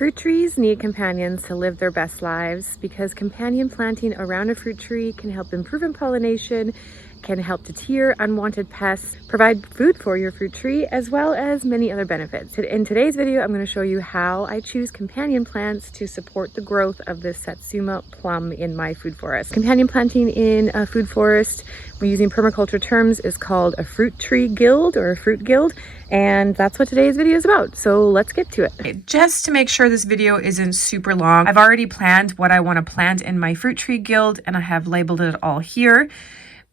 Fruit trees need companions to live their best lives because companion planting around a fruit tree can help improve pollination, can help deter unwanted pests, provide food for your fruit tree, as well as many other benefits. In today's video, I'm going to show you how I choose companion plants to support the growth of this Satsuma plum in my food forest. Companion planting in a food forest, we're using permaculture terms, is called a fruit tree guild or a fruit guild. And that's what today's video is about. So let's get to it. Okay, just to make sure this video isn't super long, I've already planned what I want to plant in my fruit tree guild and I have labeled it all here.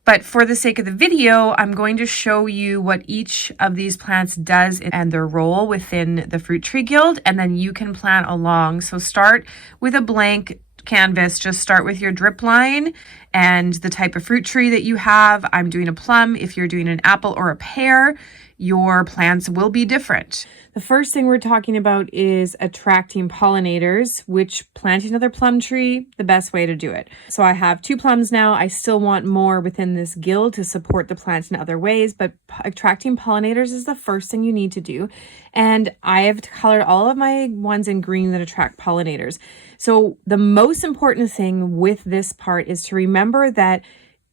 But for the sake of the video, I'm going to show you what each of these plants does and their role within the fruit tree guild, and then you can plant along. So start with a blank canvas, just start with your drip line and the type of fruit tree that you have. I'm doing a plum. If you're doing an apple or a pear, your plants will be different. The first thing we're talking about is attracting pollinators, which planting another plum tree, the best way to do it. So I have 2 plums now. I still want more within this guild to support the plants in other ways, but attracting pollinators is the first thing you need to do. And I have colored all of my ones in green that attract pollinators. So the most important thing with this part is to remember that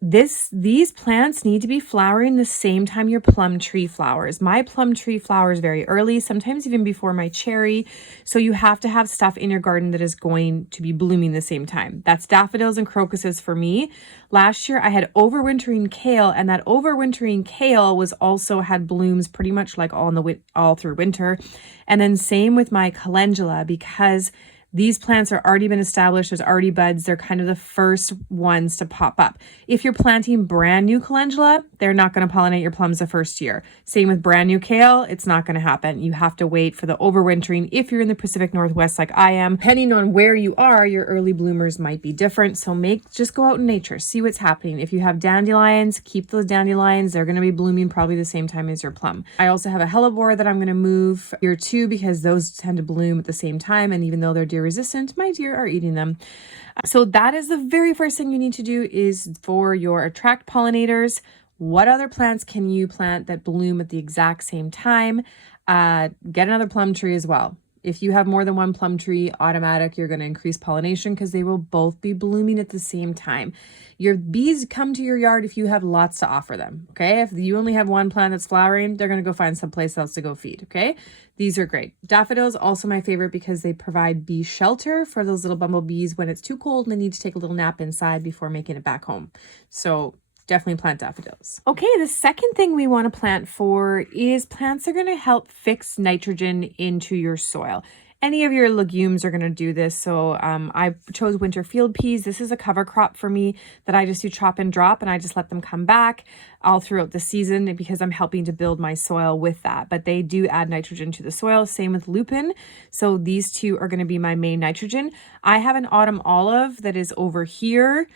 these plants need to be flowering the same time your plum tree flowers. My plum tree flowers very early, sometimes even before my cherry. So you have to have stuff in your garden that is going to be blooming the same time. That's daffodils and crocuses for me. Last year I had overwintering kale, and that overwintering kale was also had blooms pretty much like all through winter. And then same with my calendula, because these plants are already been established. There's already buds. They're kind of the first ones to pop up. If you're planting brand new calendula, they're not going to pollinate your plums the first year. Same with brand new kale. It's not going to happen. You have to wait for the overwintering. If you're in the Pacific Northwest like I am, depending on where you are, your early bloomers might be different. So just go out in nature, see what's happening. If you have dandelions, keep those dandelions. They're going to be blooming probably the same time as your plum. I also have a hellebore that I'm going to move here too, because those tend to bloom at the same time. And even though they're deer resistant, my deer are eating them. So that is the very first thing you need to do is for your attract pollinators. What other plants can you plant that bloom at the exact same time? Get another plum tree as well. If you have more than one plum tree, automatic, you're going to increase pollination because they will both be blooming at the same time. Your bees come to your yard if you have lots to offer them, okay? If you only have one plant that's flowering, they're going to go find someplace else to go feed, okay? These are great. Daffodils, also my favorite because they provide bee shelter for those little bumblebees when it's too cold and they need to take a little nap inside before making it back home. So definitely plant daffodils. Okay, the second thing we want to plant for is plants that are going to help fix nitrogen into your soil. Any of your legumes are going to do this. So I chose winter field peas. This is a cover crop for me that I just do chop and drop, and I just let them come back all throughout the season because I'm helping to build my soil with that. But they do add nitrogen to the soil. Same with lupin. So these two are going to be my main nitrogen. I have an autumn olive that is over here.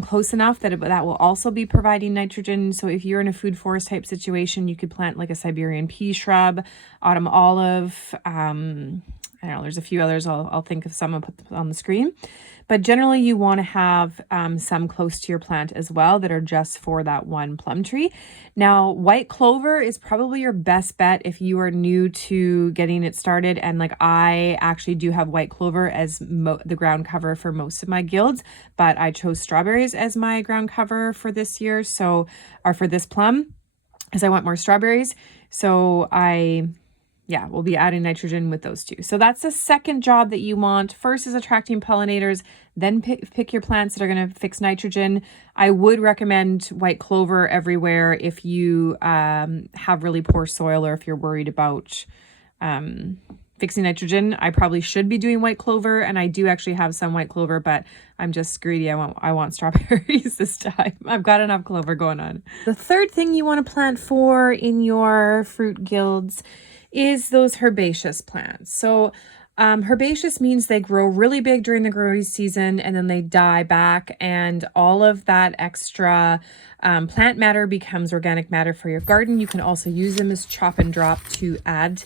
Close enough that that will also be providing nitrogen. So if you're in a food forest type situation, you could plant like a Siberian pea shrub, autumn olive. I don't know, there's a few others. I'll think of some and put them on the screen. But generally you want to have some close to your plant as well that are just for that one plum tree. Now, white clover is probably your best bet if you are new to getting it started. And like I actually do have white clover as the ground cover for most of my guilds, but I chose strawberries as my ground cover for this year. So, or for this plum, because I want more strawberries. So we'll be adding nitrogen with those two. So that's the second job that you want. First is attracting pollinators, then pick your plants that are going to fix nitrogen. I would recommend white clover everywhere if you have really poor soil or if you're worried about fixing nitrogen. I probably should be doing white clover, and I do actually have some white clover, but I'm just greedy. I want strawberries this time. I've got enough clover going on. The third thing you want to plant for in your fruit guilds is those herbaceous plants. So herbaceous means they grow really big during the growing season and then they die back, and all of that extra plant matter becomes organic matter for your garden. You can also use them as chop and drop to add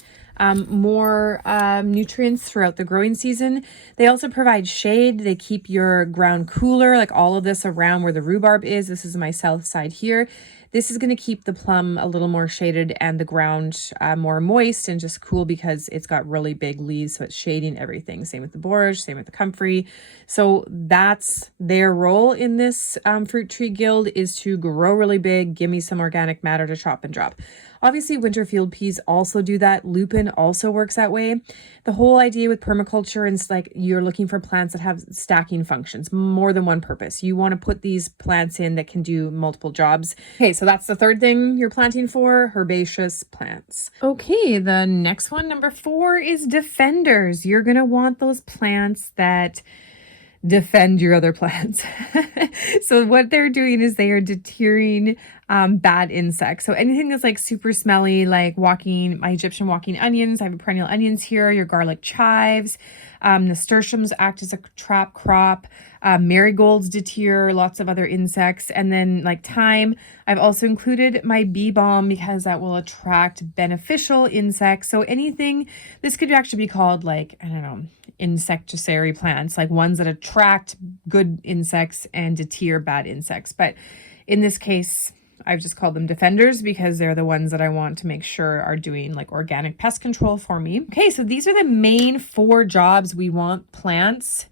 more nutrients throughout the growing season. They also provide shade. They keep your ground cooler, like all of this around where the rhubarb is. This is my south side here. This is going to keep the plum a little more shaded and the ground more moist and just cool because it's got really big leaves, so it's shading everything. Same with the borage, same with the comfrey. So that's their role in this fruit tree guild, is to grow really big, give me some organic matter to chop and drop. Obviously, winter field peas also do that. Lupin also works that way. The whole idea with permaculture is like you're looking for plants that have stacking functions, more than one purpose. You want to put these plants in that can do multiple jobs. Okay, so that's the third thing you're planting for, herbaceous plants. Okay, the next one, number 4, is defenders. You're going to want those plants that defend your other plants. So what they're doing is they are deterring bad insects. So anything that's like super smelly, like my Egyptian walking onions, I have perennial onions here, your garlic chives, nasturtiums act as a trap crop, marigolds deter lots of other insects, and then like thyme. I've also included my bee balm because that will attract beneficial insects. So anything, this could actually be called like, I don't know, insecticide plants, like ones that attract good insects and deter bad insects. But in this case, I've just called them defenders because they're the ones that I want to make sure are doing like organic pest control for me. Okay, so these are the main 4 jobs we want plants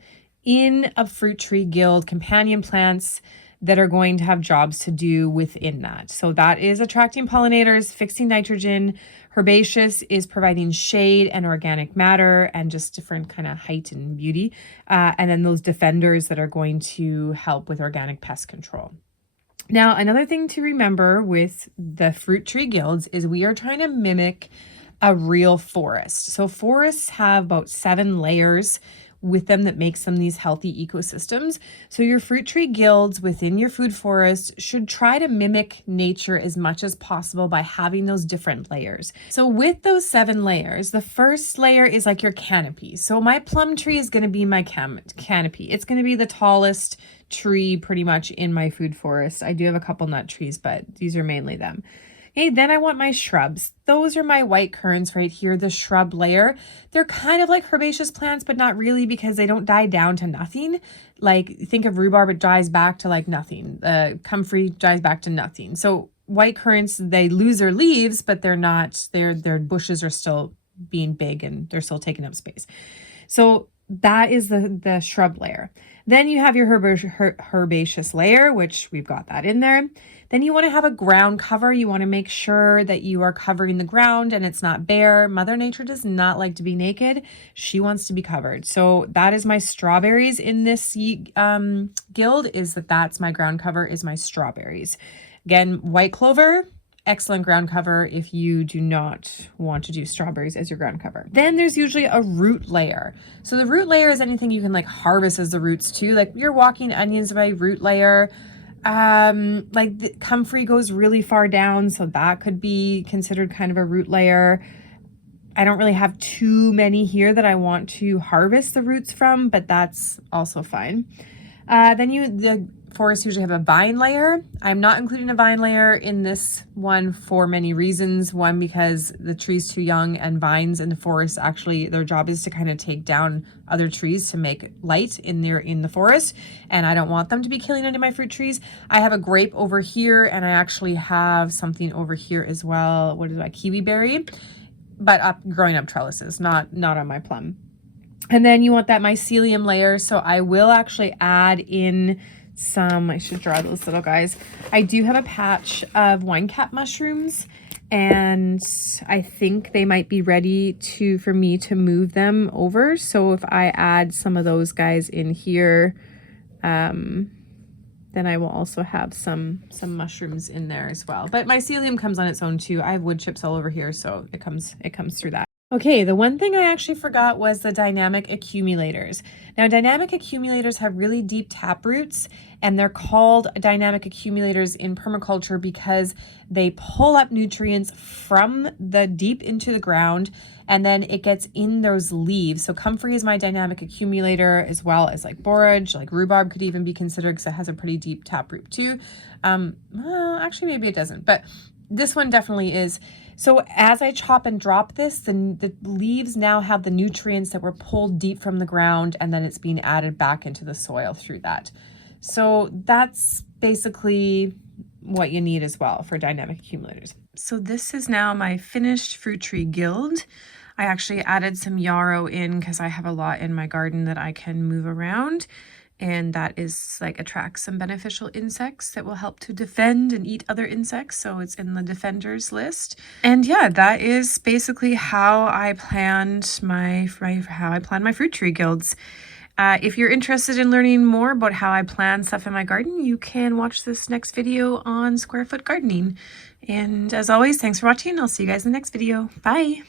in a fruit tree guild, companion plants that are going to have jobs to do within that. So that is attracting pollinators, fixing nitrogen. Herbaceous is providing shade and organic matter and just different kind of height and beauty. And then those defenders that are going to help with organic pest control. Now, another thing to remember with the fruit tree guilds is we are trying to mimic a real forest. So forests have about 7 layers with them that makes them these healthy ecosystems. So your fruit tree guilds within your food forest should try to mimic nature as much as possible by having those different layers. So with those 7 layers, the first layer is like your canopy. So my plum tree is going to be my canopy. It's going to be the tallest tree pretty much in my food forest. I do have a couple nut trees, but these are mainly them. Okay, then I want my shrubs. Those are my white currants right here, the shrub layer. They're kind of like herbaceous plants, but not really because they don't die down to nothing. Like think of rhubarb, it dries back to like nothing. Comfrey dries back to nothing. So white currants, they lose their leaves, but they're not, their bushes are still being big and they're still taking up space. So that is the shrub layer. Then you have your herbaceous layer, which we've got that in there. Then you want to have a ground cover. You want to make sure that you are covering the ground and it's not bare. Mother Nature does not like to be naked. She wants to be covered. So that is my strawberries in this guild, is that's my ground cover, is my strawberries. Again, white clover, excellent ground cover if you do not want to do strawberries as your ground cover. Then there's usually a root layer. So the root layer is anything you can like harvest as the roots too. Like your walking onions by root layer. Like the comfrey goes really far down, so that could be considered kind of a root layer. I don't really have too many here that I want to harvest the roots from, but that's also fine. Then the forests usually have a vine layer. I'm not including a vine layer in this one for many reasons. One, because the tree's too young, and vines in the forest, actually their job is to kind of take down other trees to make light in the forest, and I don't want them to be killing into my fruit trees. I have a grape over here, and I actually have something over here as well. What is that? Kiwi berry, but growing up trellises, not on my plum. And then you want that mycelium layer. So I will actually add in some, I should draw those little guys. I do have a patch of wine cap mushrooms, and I think they might be ready for me to move them over. So if I add some of those guys in here, then I will also have some mushrooms in there as well. But mycelium comes on its own too. I have wood chips all over here, so it comes through that. Okay, the one thing I actually forgot was the dynamic accumulators. Now, dynamic accumulators have really deep tap roots, and they're called dynamic accumulators in permaculture because they pull up nutrients from the deep into the ground, and then it gets in those leaves. So comfrey is my dynamic accumulator, as well as like borage, like rhubarb could even be considered because it has a pretty deep tap root too. Well, actually, maybe it doesn't, but this one definitely is. So as I chop and drop this, the leaves now have the nutrients that were pulled deep from the ground, and then it's being added back into the soil through that. So that's basically what you need as well for dynamic accumulators. So this is now my finished fruit tree guild. I actually added some yarrow in because I have a lot in my garden that I can move around, and that is like attracts some beneficial insects that will help to defend and eat other insects, so it's in the defenders list. And yeah, that is basically how I planned my fruit tree guilds. If you're interested in learning more about how I plan stuff in my garden, you can watch this next video on square foot gardening. And as always, thanks for watching. I'll see you guys in the next video. Bye!